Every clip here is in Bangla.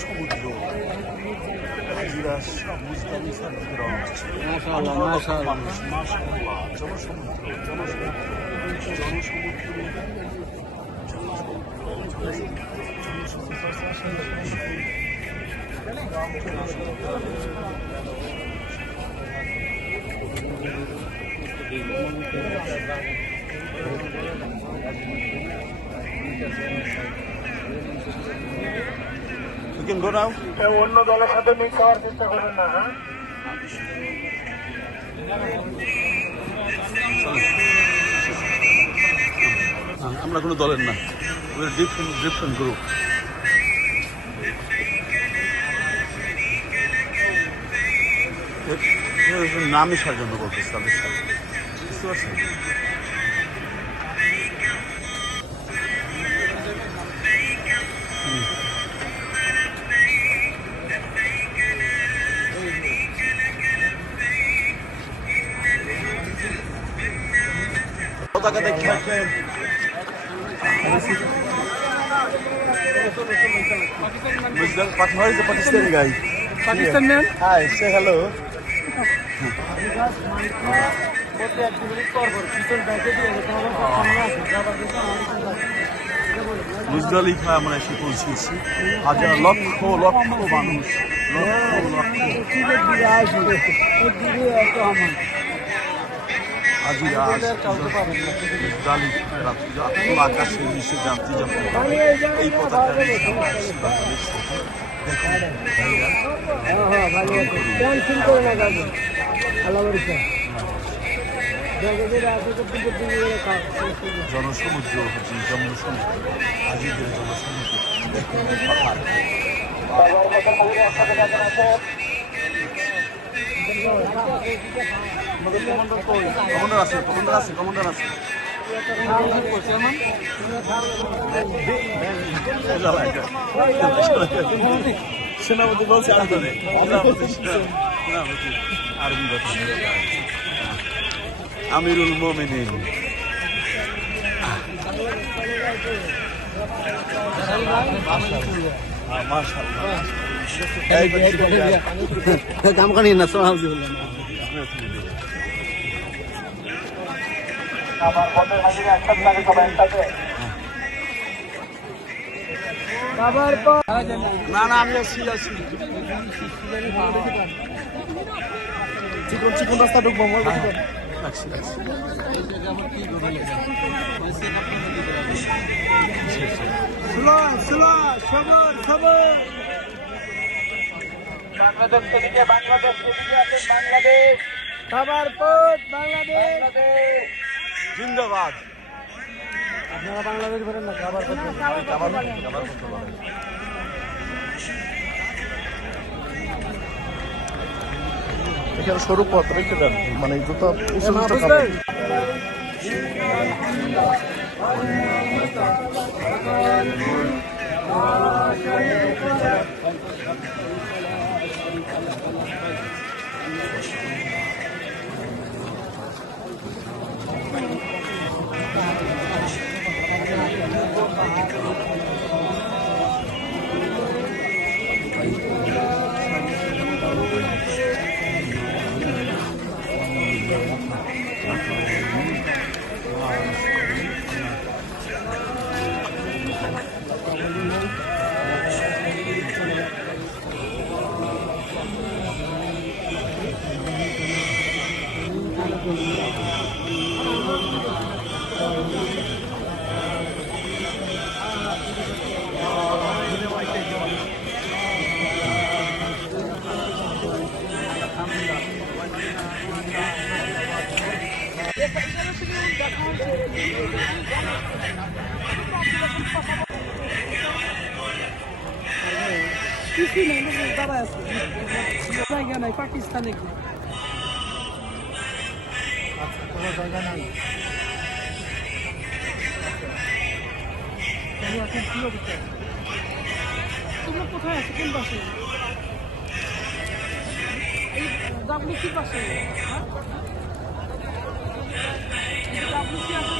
জনসমুদ্র হাজিরা মুজদালি সার্ভিসের আসছে মাশাআল্লাহ, মাশাআল্লাহ। মানুষ মাশাআল্লাহ জনসমুদ্র জনসমুদ্র জনসমুদ্র You can go now. অন্য দলের সাথে মিক্স হওয়ার চেষ্টা করবেন না হ্যাঁ? আমরা কোনো দলের না। ডিফারেন্ট ডিফারেন্ট গ্রুপ নাম ইসার জন্য বলতেছি তাদের সাথে। বুঝতে পারছেন? পর পিছন ব্যাকে দিয়ে তোমার সামনে আছে যাবার জন্য মুজদালি খায় আমরা এসে পৌঁছেছি। হাজার লক্ষ লক্ষ মানুষ লক্ষ লক্ষ। হাজিরা আকাশে মিশে এই পতাকা জনসমুদ্র হচ্ছে জনসমুদ্র। হাজিদের জনসমুদ্র। কমান্ডার আছে কমান্ডার আছে কমান্ডার আছে। সেনাপতি বলছে কথা আমিরুল মাশাআল্লাহ না লাগে সবাই একসাথে। বাবার পর না না আমি আসছি আসছি চিকন চিকন রাস্তা ঢুকবো সবর সবর বাংলাদেশ থেকে বাংলাদেশ থেকে আছেন বাংলাদেশ খাবার পথ বাংলাদেশ জিন্দাবাদ আপনারা বাংলাদেশ বলেন না খাবার পথ এখানে সরু পথ রেখে দেন মানে জুতা কিছু নেই বাবা আছে জায়গা নাই পাকিস্তানে কোনো জায়গা নাই। এখন কি অবস্থা? তোমরা কোথায় আছো? কোন পাশে এই ডাব্লিউ কি পাশে? ডাব্লিউ কি আছে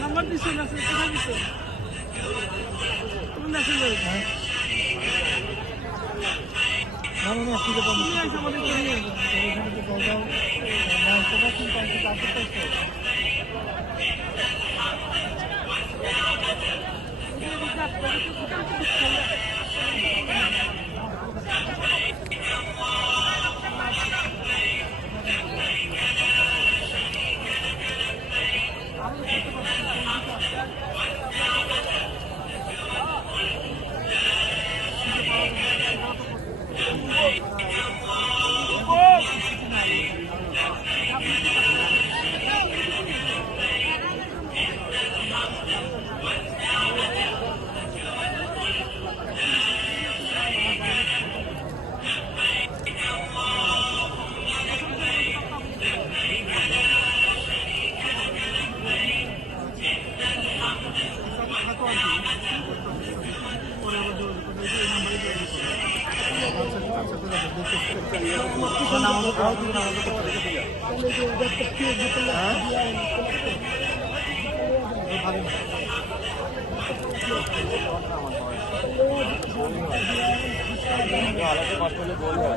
নাম্বার দিচ্ছে মেসেজ কোথায় দিচ্ছে তুমি মেসেজ বলবে